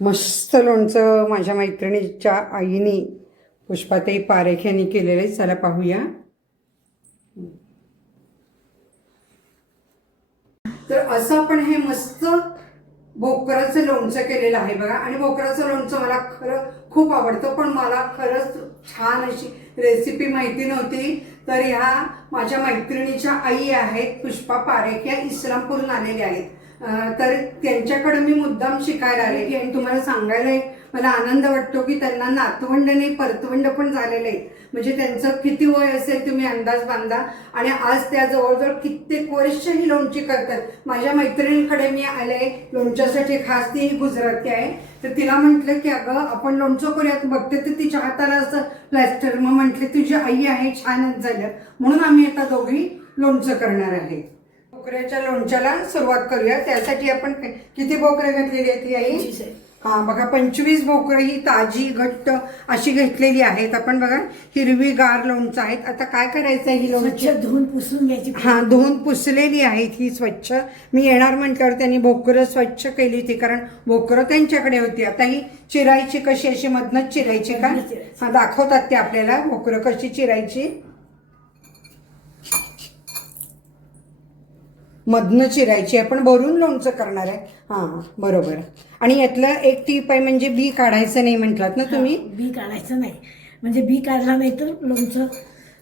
मस्त लोणचं माझ्या मैत्रिणीच्या आईने पुष्पाताई पारेख यांनी केलेलं आहे. चला पाहूया. तर असं आपण हे मस्त भोकराचं लोणचं केलेलं आहे बघा. आणि भोकराचं लोणचं मला खरं खूप आवडतं पण मला खरंच छान अशी रेसिपी माहिती नव्हती. तर ह्या माझ्या मैत्रिणीच्या आई आहेत पुष्पा पारेख या इस्लामपूरून आलेल्या आहेत. तर त्यांच्याकडे मी मुद्दाम शिकायला आलेली आणि तुम्हाला सांगायला मला आनंद वाटतो की त्यांना नातवंड नाही परतवंड पण झालेले आहेत म्हणजे त्यांचं किती वय असेल तुम्ही अंदाज बांधा. आणि आज त्या जवळजवळ कित्येक वर्ष ही लोणची करतात. माझ्या मैत्रिणीकडे मी आले. लोणच्यासाठी खास ती गुजराती आहे. तर तिला म्हटलं की अगं आपण लोणचं करूयात. बघते तर तिच्या हाताला असं प्लॅस्टर. मग म्हटले तुझी आई आहे. छानच झालं. म्हणून आम्ही आता दोघी लोणचं करणार आहे. बोकऱ्याच्या लोणच्याला सुरुवात करूया. त्यासाठी आपण किती बोकरे घातलेली आहेत ही आई? हा बघा पंचवीस भोकरं ही ताजी घट्ट अशी घेतलेली आहेत. आपण बघा हिरवी गार लोणचं आहेत. आता काय करायचं आहे ही लोणची? धुवून पुसून घ्यायची. हा धुवून पुसलेली आहेत ही स्वच्छ. मी येणार म्हटल्यावर त्यांनी भोकरं स्वच्छ केली होती कारण भोकरं त्यांच्याकडे होती. आता ही चिरायची कशी अशी मधनच चिरायची का. हा दाखवतात ते आपल्याला. भोकरं कशी चिरायची? मधनं चिरायची आपण भरून लोणचं करणार आहे. हा बरोबर. आणि यातलं एक टीप आहे म्हणजे बी काढायचं नाही म्हटलात ना तुम्ही? बी काढायचं नाही. म्हणजे बी काढला नाही तर लोणचं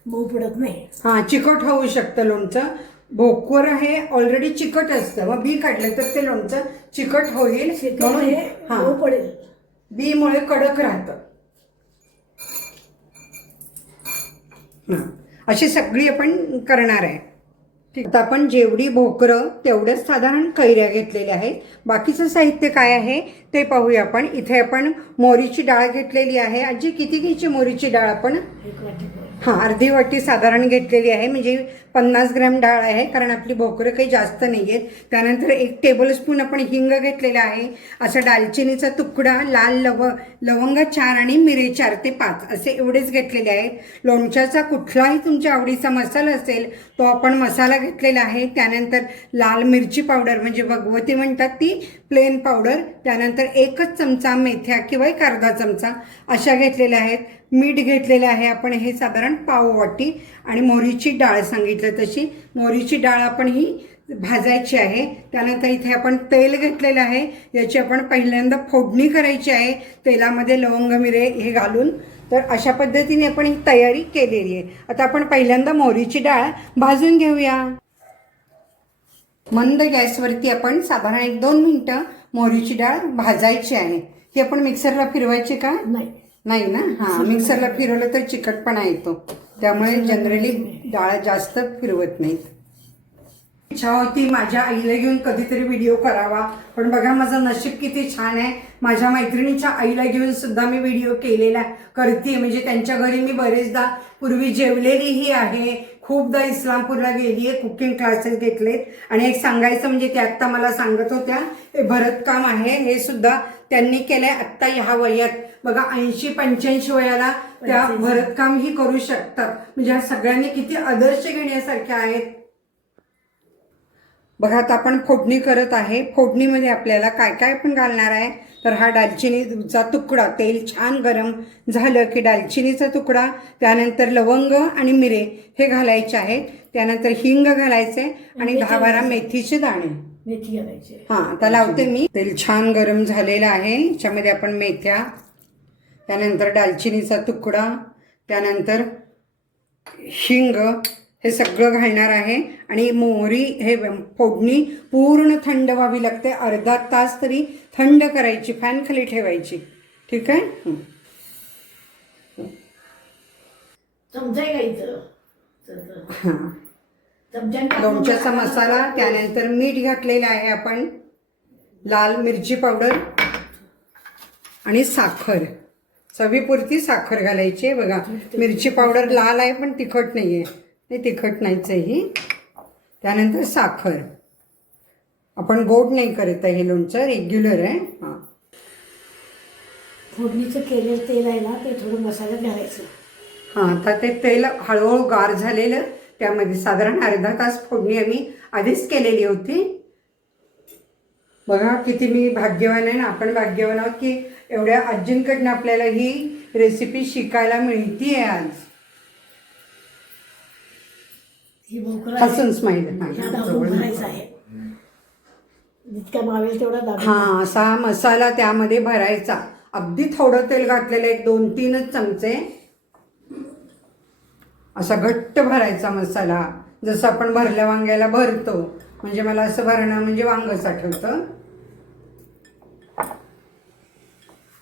मऊ पडत नाही. हा चिकट होऊ शकतं लोणचं. भोकर हे ऑलरेडी चिकट असतं. मग बी काढलं तर ते लोणचं चिकट होईल. म्हणून हे. हा मऊ पडेल. बी मुळे कडक राहतं. हा. अशी सगळी आपण करणार आहे. आता आपण जेवढी भोकरं तेवढ्याच साधारण कैऱ्या घेतलेल्या आहेत. बाकीचं साहित्य काय आहे ते पाहूया आपण. इथे आपण मोरीची डाळ घेतलेली आहे. आजी किती घ्यायची मोरीची डाळ आपण. हां अर्धी वाटी साधारण घेतलेली आहे. म्हणजे पन्नास ग्रॅम डाळ आहे कारण आपली भोकरं काही जास्त नाही आहेत त्यानंतर एक टेबलस्पून आपण हिंग घेतलेला आहे. असं दालचिनीचा तुकडा लाल लव लवंग चार आणि मिरे चार ते पाच असे एवढेच घेतलेले आहेत. लोणच्याचा कुठलाही तुमच्या आवडीचा मसाला असेल तो आपण मसाला घेतलेला आहे. त्यानंतर लाल मिरची पावडर म्हणजे भगवती म्हणतात ती प्लेन पावडर त्यानंतर एकच चमचा मेथ्या किंवा एक अर्धा चमचा अशा घेतलेल्या आहेत. मीठ घेतलेलं आहे आपण हे साधारण पाववाटी. आणि मोहरीची डाळ सांगितली तशी. मोहरीची डाळ आपण ही भाजायची आहे. त्यानंतर इथे आपण तेल घेतलेलं आहे. याची आपण पहिल्यांदा फोडणी करायची आहे. तेलामध्ये लवंग मिरे हे घालून. तर अशा पद्धतीने आपण ही तयारी केलेली आहे. आता आपण पहिल्यांदा मोहरीची डाळ भाजून घेऊया. मंद गॅसवरती आपण साधारण एक दोन मिनटं मोहरीची डाळ भाजायची आहे. ही आपण मिक्सरला फिरवायची का? नाही. नाही ना? हां मिक्सरला फिरवलं तर चिकटपणा येतो. त्यामुळे जनरली डाळ जास्त फिरवत नाहीत. इच्छा होती माझ्या आईला घेऊन कधीतरी व्हिडिओ करावा. पण बघा माझं नशीब किती छान आहे. माझ्या मैत्रिणीच्या आईला घेऊन सुद्धा मी व्हिडिओ केलेला करते म्हणजे त्यांच्या घरी मी बरेचदा पूर्वी जेवलेलीही आहे. खूपदा इस्लामपूरला गेली आहे कुकिंग क्लासेस घेतलेत. आणि एक सांगायचं म्हणजे ते आत्ता मला सांगत होत्या हे भरतकाम आहे हे सुद्धा त्यांनी केलंय आत्ता ह्या वयात. बघा ऐंशी पंच्याऐंशी वयाला त्या भरतकाम ही करू शकतात. म्हणजे ह्या सगळ्यांनी किती आदर्श घेण्यासारख्या आहेत. बघा आता आपण फोडणी करत आहे. फोडणीमध्ये आपल्याला काय काय पण घालणार आहे? तर हा दालचिनीचा तुकडा तेल छान गरम झालं की दालचिनीचा तुकडा त्यानंतर लवंग आणि मिरे हे घालायचे आहेत. त्यानंतर हिंग घालायचे आणि दहा बारा मेथीचे दाणे. मेथी घालायची हां आता लावते मी. तेल छान गरम झालेलं आहे. याच्यामध्ये आपण मेथ्या त्यानंतर दालचिनीचा तुकडा त्यानंतर हिंग हे सगळं घालणार आहे. आणि मोहरी हे फोडणी पूर्ण थंड व्हावी लागते. अर्धा तास तरी थंड करायची फॅन खाली ठेवायची. ठीक आहे? लोणच्याचा मसाला त्यानंतर मीठ घातलेलं आहे आपण. लाल मिरची पावडर आणि साखर. चवीपुरती साखर घालायची आहे. बघा मिरची पावडर लाल आहे पण तिखट नाही आहे नाही तिखट नाहीच ही त्यानंतर साखर. आपण गोड नाही करत आहे हे लोणचं रेग्युलर आहे. हां. फोडणीचं केलेलं तेल आहे ना ते थोडं मसाल्यात घालायचं. हां आता ते तेल हळूहळू गार झालेलं त्यामध्ये साधारण अर्धा तास फोडणी आम्ही आधीच केलेली होती. बघा किती मी भाग्यवान आहे ना आपण भाग्यवान आहोत की एवढ्या आजींकडनं आपल्याला ही रेसिपी शिकायला मिळती आहे आज. ही भोकरा हसून स्माईल ह्या दाबून भरायचा आहे जितका मावेल तेवढा दाबून हा असा मसाला त्यामध्ये भरायचा. अगदी थोडं तेल घातलेलं एक दोन तीनच चमचे. असा घट्ट भरायचा मसाला. जसं आपण भरल्या वांग्याला भरतो. म्हणजे मला असं भरणं म्हणजे वांगच आठवतं.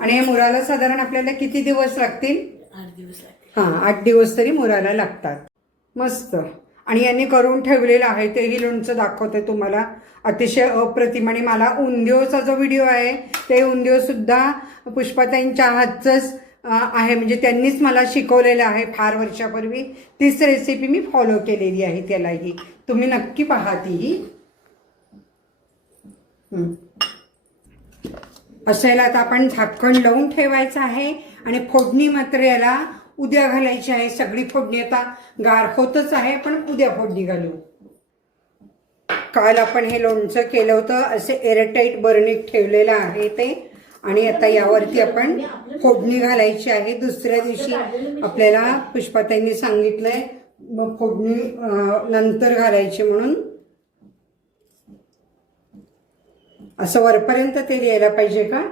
आणि या मुराला साधारण आपल्याला किती दिवस लागतील? आठ दिवस लागते हां आठ दिवस तरी मुराला लागतात. मस्त. आणि यांनी करून ठेवलेलं आहे तेही लोणचं दाखवते तुम्हाला. अतिशय अप्रतिम आणि मला उंदिओचा जो व्हिडिओ आहे ते उंदिओसुद्धा पुष्पाताईंच्या हातचंच आहे. म्हणजे त्यांनीच मला शिकवलेलं आहे फार वर्षापूर्वी. तीच रेसिपी मी फॉलो केलेली आहे त्यालाही. तुम्ही नक्की पहा तीही हं. असायला आता आपण झाकण लावून ठेवायचं आहे आणि फोडणी मात्र याला उद्या घालायची आहे. सगळी फोडणी आता गार होतच आहे पण उद्या फोडणी घालू. काल आपण हे लोणचं केलं होतं असे एअरटाईट बरणीत ठेवलेलं आहे ते. आणि आता यावरती आपण फोडणी घालायची आहे. दुसऱ्या दिवशी आपल्याला पुष्पाताईंनी सांगितलंय फोडणी नंतर घालायची म्हणून. असं वरपर्यंत ते लिहायला पाहिजे का?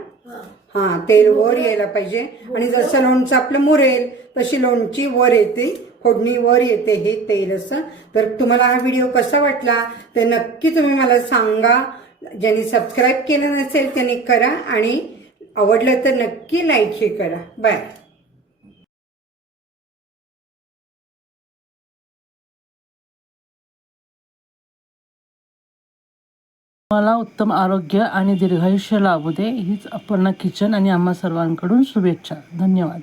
हा तेल वर यायला पाहिजे. आणि जसं लोणचं आपलं मुरेल तशी लोणची वर येते. फोडणी वर येते हे तेल असं. तर तुम्हाला हा व्हिडिओ कसा वाटला ते नक्की तुम्ही मला सांगा. ज्यांनी सबस्क्राईब केलं नसेल त्यांनी करा आणि आवडलं तर नक्की लाईकही करा. बाय. मला उत्तम आरोग्य आणि दीर्घायुष्य लाभू दे. हीच अपर्णा किचन आणि आम्हा सर्वांकडून शुभेच्छा. धन्यवाद.